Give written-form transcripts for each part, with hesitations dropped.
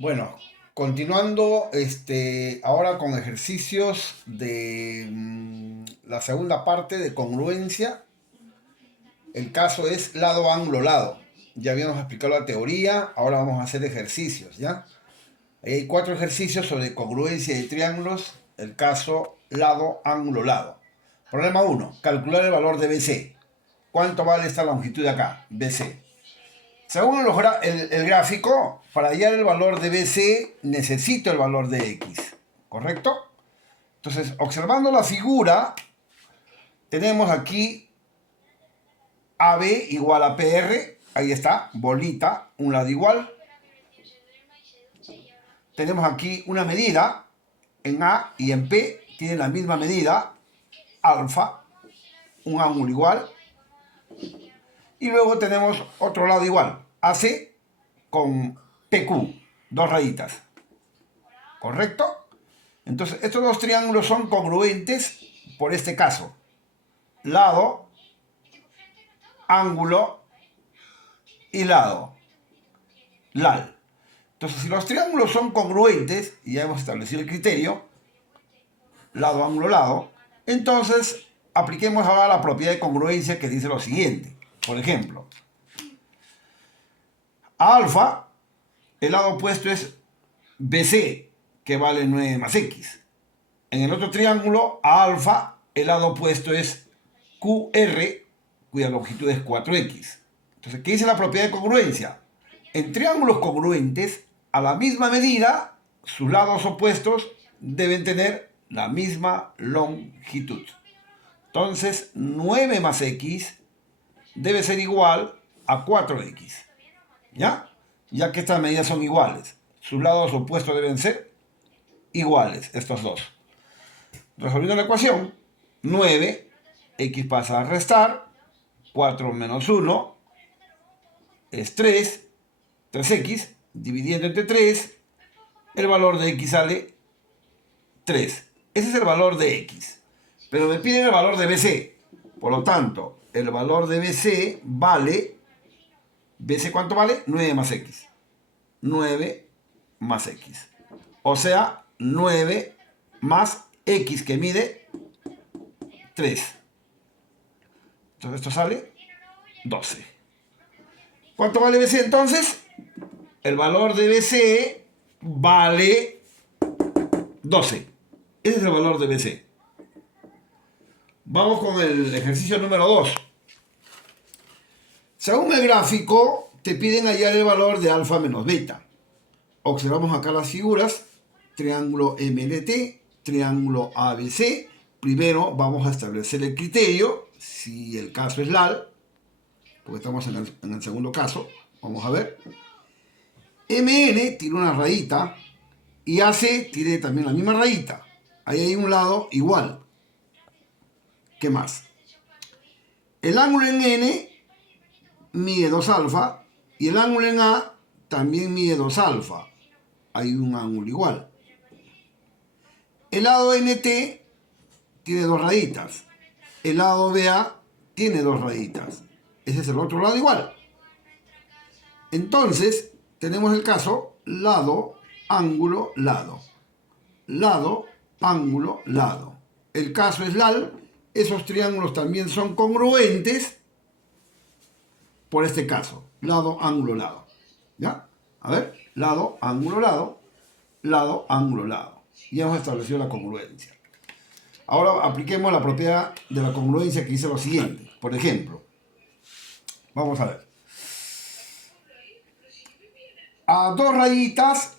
Bueno, continuando ahora con ejercicios de la segunda parte de congruencia. El caso es lado, ángulo, lado. Ya habíamos explicado la teoría, ahora vamos a hacer ejercicios, ¿ya? Ahí hay 4 ejercicios sobre congruencia de triángulos. El caso lado, ángulo, lado. Problema uno: calcular el valor de BC. ¿Cuánto vale esta longitud de acá? BC. Según el gráfico, para hallar el valor de BC necesito el valor de X, ¿correcto? Entonces, observando la figura, tenemos aquí AB igual a PR, ahí está, bolita, un lado igual. Tenemos aquí una medida, en A y en P tienen la misma medida, alfa, un ángulo igual. Y luego tenemos otro lado igual, AC con PQ, dos rayitas, ¿correcto? Entonces, estos dos triángulos son congruentes por este caso. Lado, ángulo y lado. LAL. Entonces, si los triángulos son congruentes, y ya hemos establecido el criterio, lado, ángulo, lado, entonces apliquemos ahora la propiedad de congruencia que dice lo siguiente. Por ejemplo, a alfa, el lado opuesto es BC, que vale 9 más X. En el otro triángulo, a alfa, el lado opuesto es QR, cuya longitud es 4X. Entonces, ¿qué dice la propiedad de congruencia? En triángulos congruentes, a la misma medida, sus lados opuestos deben tener la misma longitud. Entonces, 9 más X debe ser igual a 4X. ¿Ya? Ya que estas medidas son iguales. Sus lados opuestos deben ser iguales, estos dos. Resolviendo la ecuación, 9, X pasa a restar, 4 menos 1 es 3, 3X, dividiendo entre 3, el valor de X sale 3. Ese es el valor de X. Pero me piden el valor de BC. Por lo tanto, el valor de BC vale, ¿BC cuánto vale? 9 más X. 9 más X. O sea, 9 más X que mide 3. Entonces esto sale 12. ¿Cuánto vale BC entonces? El valor de BC vale 12. Ese es el valor de BC. Vamos con el ejercicio número 2. Según el gráfico, te piden hallar el valor de alfa menos beta. Observamos acá las figuras. Triángulo MNT, triángulo ABC. Primero vamos a establecer el criterio, si el caso es LAL, porque estamos en el segundo caso. Vamos a ver. MN tiene una rayita y AC tiene también la misma rayita. Ahí hay un lado igual. ¿Qué más? El ángulo en N mide 2 alfa y el ángulo en A también mide 2 alfa. Hay un ángulo igual. El lado NT tiene 2 rayitas. El lado BA tiene 2 rayitas. Ese es el otro lado igual. Entonces, tenemos el caso lado, ángulo, lado. Lado, ángulo, lado. El caso es LAL. Esos triángulos también son congruentes por este caso. Lado, ángulo, lado. ¿Ya? A ver. Lado, ángulo, lado. Lado, ángulo, lado. Ya hemos establecido la congruencia. Ahora apliquemos la propiedad de la congruencia que dice lo siguiente. Por ejemplo, vamos a ver. A 2 rayitas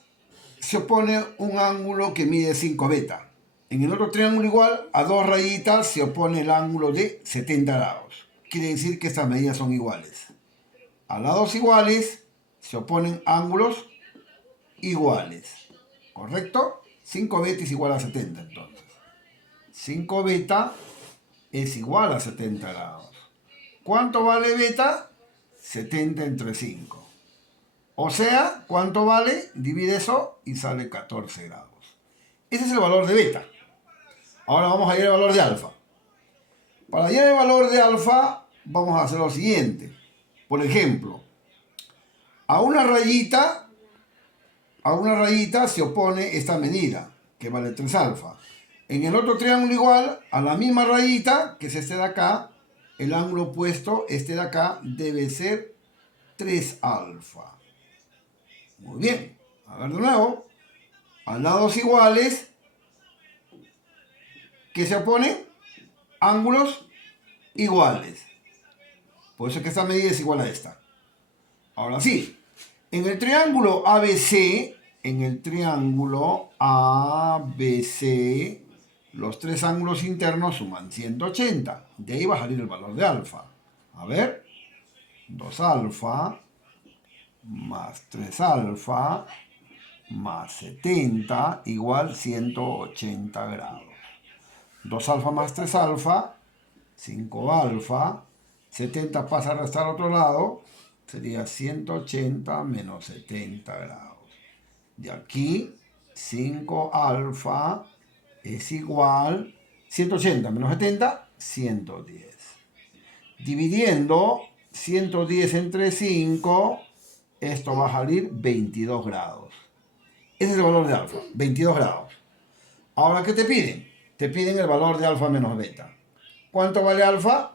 se opone un ángulo que mide 5 beta. En el otro triángulo igual, a 2 rayitas se opone el ángulo de 70 grados. Quiere decir que estas medidas son iguales. A lados iguales se oponen ángulos iguales. ¿Correcto? 5 beta es igual a 70 entonces. 5 beta es igual a 70 grados. ¿Cuánto vale beta? 70 entre 5. O sea, ¿cuánto vale? Divide eso y sale 14 grados. Ese es el valor de beta. Ahora vamos a hallar el valor de alfa. Para hallar el valor de alfa, vamos a hacer lo siguiente. Por ejemplo, a una rayita a una rayita se opone esta medida, que vale 3 alfa. En el otro triángulo igual, a la misma rayita, que es este de acá, el ángulo opuesto, este de acá, debe ser 3 alfa. Muy bien. A ver de nuevo. A lados iguales, ¿qué se oponen? Ángulos iguales. Por eso es que esta medida es igual a esta. Ahora sí, en el triángulo ABC, los tres ángulos internos suman 180. De ahí va a salir el valor de alfa. A ver, 2 alfa más 3 alfa más 70 igual 180 grados. 2 alfa más 3 alfa, 5 alfa, 70 pasa a restar al otro lado, sería 180 menos 70 grados. De aquí, 5 alfa es igual, 180 menos 70, 110. Dividiendo 110 entre 5, esto va a salir 22 grados. Ese es el valor de alfa, 22 grados. Ahora, ¿qué te piden? Te piden el valor de alfa menos beta. ¿Cuánto vale alfa?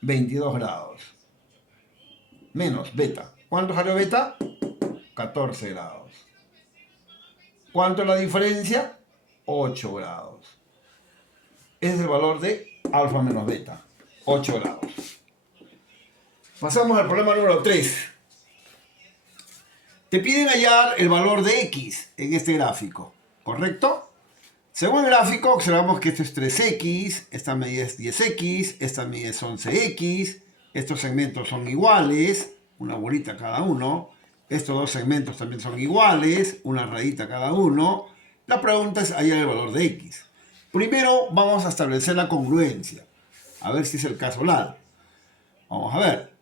22 grados. Menos beta. ¿Cuánto salió beta? 14 grados. ¿Cuánto es la diferencia? 8 grados. Ese es el valor de alfa menos beta. 8 grados. Pasamos al problema número 3. Te piden hallar el valor de x en este gráfico, ¿correcto? Según el gráfico, observamos que esto es 3x, esta medida es 10x, esta medida es 11x, estos segmentos son iguales, una bolita cada uno, estos dos segmentos también son iguales, una rayita cada uno. La pregunta es hallar el valor de x. Primero vamos a establecer la congruencia, a ver si es el caso LAL. Vamos a ver,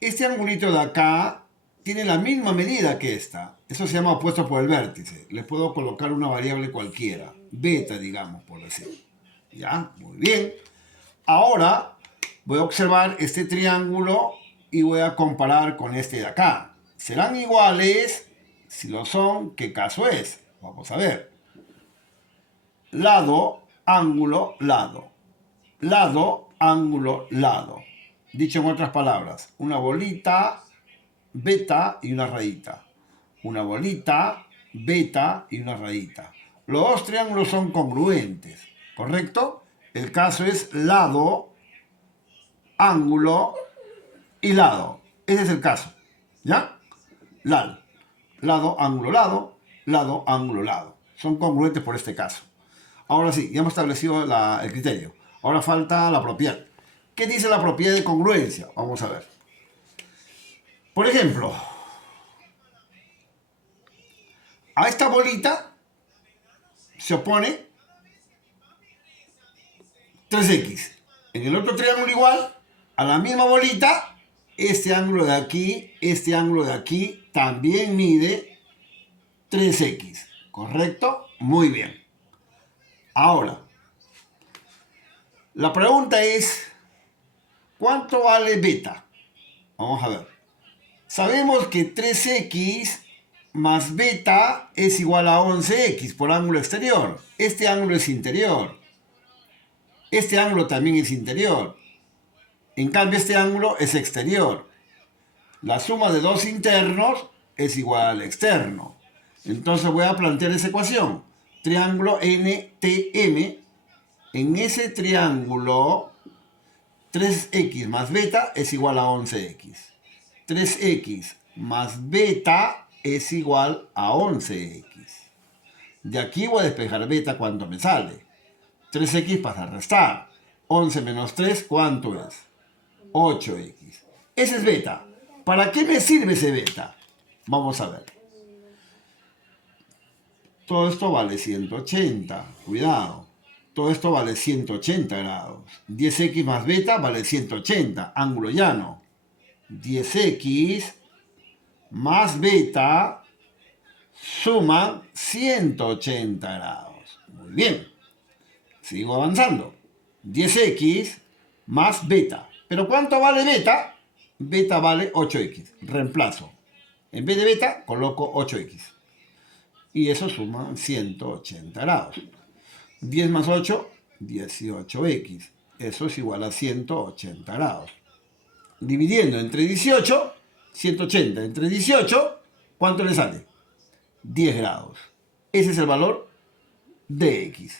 este angulito de acá tiene la misma medida que esta. Eso se llama opuesto por el vértice. Le puedo colocar una variable cualquiera. Beta, digamos, por decir. ¿Ya? Muy bien. Ahora voy a observar este triángulo y voy a comparar con este de acá. ¿Serán iguales? Si lo son, ¿qué caso es? Vamos a ver. Lado, ángulo, lado. Lado, ángulo, lado. Dicho en otras palabras, una bolita beta y una rayita. Una bolita, beta y una rayita. Los dos triángulos son congruentes, ¿correcto? El caso es lado, ángulo y lado. Ese es el caso, ¿ya? LAL. Lado, ángulo, lado. Lado, ángulo, lado. Son congruentes por este caso. Ahora sí, ya hemos establecido el criterio. Ahora falta la propiedad. ¿Qué dice la propiedad de congruencia? Vamos a ver. Por ejemplo, a esta bolita se opone 3x. En el otro triángulo igual, a la misma bolita, este ángulo de aquí también mide 3x. ¿Correcto? Muy bien. Ahora, la pregunta es, ¿cuánto vale beta? Vamos a ver. Sabemos que 3x más beta es igual a 11x por ángulo exterior. Este ángulo es interior. Este ángulo también es interior. En cambio, este ángulo es exterior. La suma de dos internos es igual al externo. Entonces voy a plantear esa ecuación. Triángulo NTM. En ese triángulo, 3x más beta es igual a 11x. 3x más beta es igual a 11x. De aquí voy a despejar beta, ¿cuánto me sale? 3x pasa a restar. 11 menos 3, ¿cuánto es? 8x. Ese es beta. ¿Para qué me sirve ese beta? Vamos a ver. Todo esto vale 180. Cuidado. Todo esto vale 180 grados. 10x más beta vale 180. Ángulo llano. 10x más beta suman 180 grados. Muy bien. Sigo avanzando. 10x más beta. ¿Pero cuánto vale beta? Beta vale 8x. Reemplazo. En vez de beta, coloco 8x. Y eso suma 180 grados. 10 más 8, 18x. Eso es igual a 180 grados. Dividiendo entre 18, 180 entre 18, ¿cuánto le sale? 10 grados. Ese es el valor de x.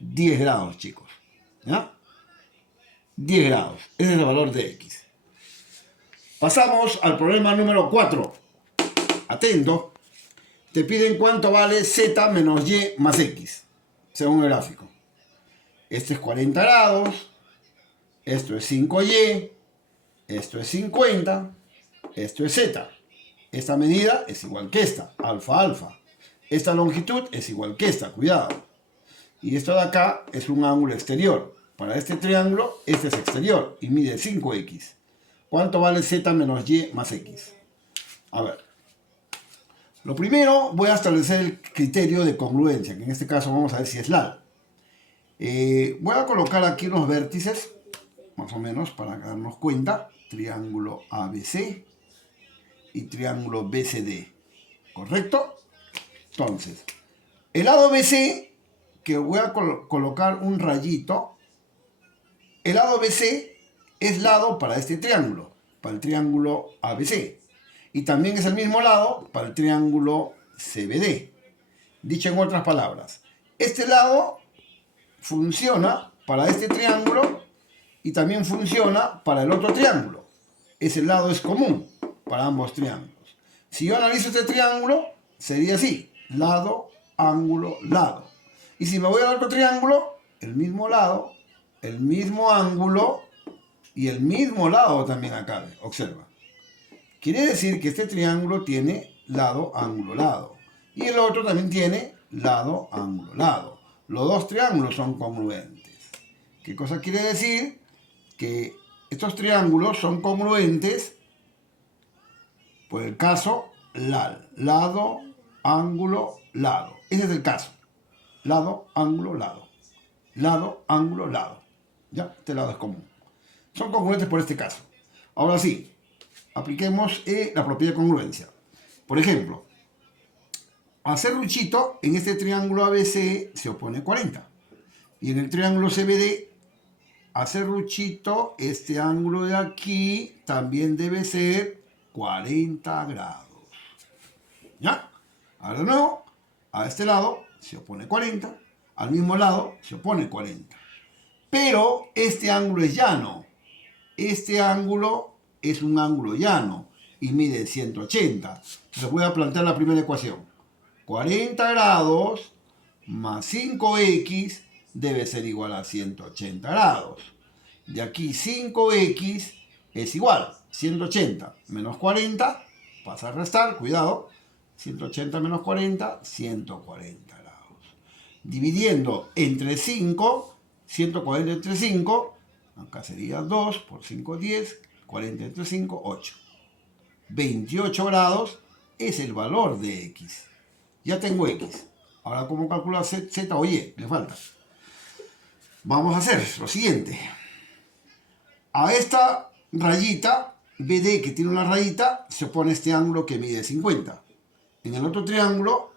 10 grados, chicos. ¿Ya? 10 grados. Ese es el valor de x. Pasamos al problema número 4. Atento. Te piden cuánto vale z menos y más x, según el gráfico. Este es 40 grados. Esto es 5y. Esto es 50. Esto es z. Esta medida es igual que esta, alfa, alfa. Esta longitud es igual que esta, cuidado. Y esto de acá es un ángulo exterior. Para este triángulo, este es exterior y mide 5x. ¿Cuánto vale z menos y más x? A ver. Lo primero, voy a establecer el criterio de congruencia, que en este caso vamos a ver si es LAL. Voy a colocar aquí unos vértices, más o menos, para darnos cuenta. Triángulo ABC y triángulo BCD. ¿Correcto? Entonces, el lado BC, que voy a colocar un rayito, el lado BC es lado para este triángulo, para el triángulo ABC. Y también es el mismo lado para el triángulo CBD. Dicho en otras palabras, este lado funciona para este triángulo y también funciona para el otro triángulo. Ese lado es común para ambos triángulos. Si yo analizo este triángulo, sería así: lado, ángulo, lado. Y si me voy al otro triángulo, el mismo lado, el mismo ángulo y el mismo lado también acá. Observa. Quiere decir que este triángulo tiene lado, ángulo, lado. Y el otro también tiene lado, ángulo, lado. Los dos triángulos son congruentes. ¿Qué cosa quiere decir? Que estos triángulos son congruentes por el caso LAL. Lado, ángulo, lado. Ese es el caso. Lado, ángulo, lado. Lado, ángulo, lado. ¿Ya? Este lado es común. Son congruentes por este caso. Ahora sí, apliquemos la propiedad de congruencia. Por ejemplo, al serruchito, en este triángulo ABC se opone 40. Y en el triángulo CBD, a serruchito, este ángulo de aquí también debe ser 40 grados. ¿Ya? Ahora de nuevo, a este lado se opone 40, al mismo lado se opone 40. Pero este ángulo es llano. Este ángulo es un ángulo llano y mide 180. Entonces voy a plantear la primera ecuación. 40 grados más 5x debe ser igual a 180 grados. De aquí 5x es igual, 180 menos 40, pasa a restar, cuidado, 180 menos 40, 140 grados. Dividiendo entre 5, 140 entre 5, acá sería 2 por 5, 10, 40 entre 5, 8. 28 grados es el valor de x. Ya tengo x. Ahora, ¿cómo calcular z o y? Me falta. Vamos a hacer lo siguiente. A esta rayita BD que tiene una rayita se opone este ángulo que mide 50. En el otro triángulo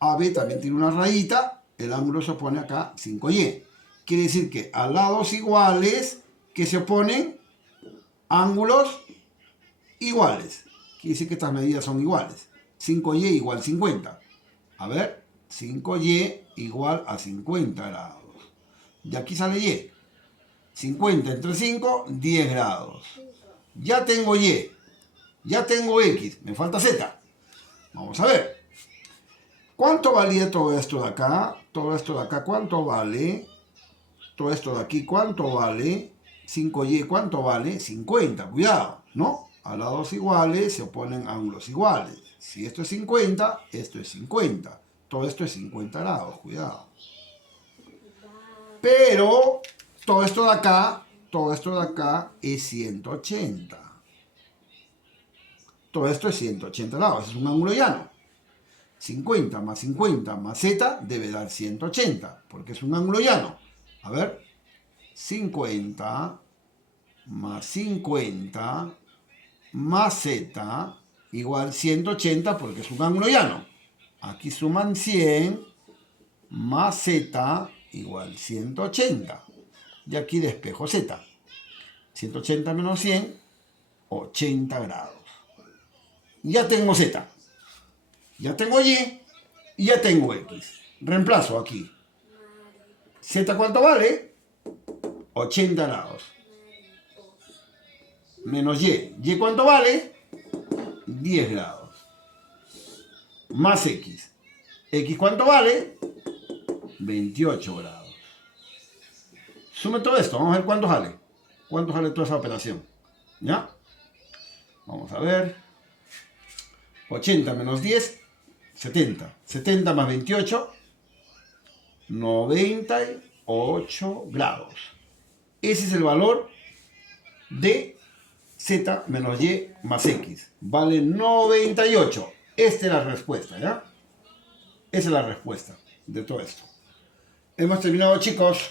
AB también tiene una rayita, el ángulo se opone acá 5y. Quiere decir que a lados iguales que se oponen ángulos iguales. Quiere decir que estas medidas son iguales. 5y igual 50. A ver, 5y igual a 50 grados. De aquí sale y. 50 entre 5, 10 grados. Ya tengo y. Ya tengo x. Me falta z. Vamos a ver. ¿Cuánto valía todo esto de acá? Todo esto de acá, ¿cuánto vale? Todo esto de aquí, ¿cuánto vale? 5y, ¿cuánto vale? 50. Cuidado, ¿no? A lados iguales se oponen ángulos iguales. Si esto es 50, esto es 50. Todo esto es 50 grados, cuidado. Pero todo esto de acá es 180. Todo esto es 180 grados, es un ángulo llano. 50 más 50 más z debe dar 180, porque es un ángulo llano. A ver, 50 más 50 más z igual 180 porque es un ángulo llano. Aquí suman 100 más z igual 180. Y aquí despejo z. 180 menos 100, 80 grados. Ya tengo z. Ya tengo y ya tengo x. Reemplazo aquí. ¿Z cuánto vale? 80 grados. Menos y. ¿Y cuánto vale? 10 grados. Más x. ¿X cuánto vale? 28 grados. Sume todo esto. Vamos a ver cuánto sale. ¿Cuánto sale toda esa operación? ¿Ya? Vamos a ver. 80 menos 10, 70. 70 más 28, 98 grados. Ese es el valor de z menos y más x. Vale 98. Esta es la respuesta, ¿ya? Esa es la respuesta de todo esto. Hemos terminado, chicos.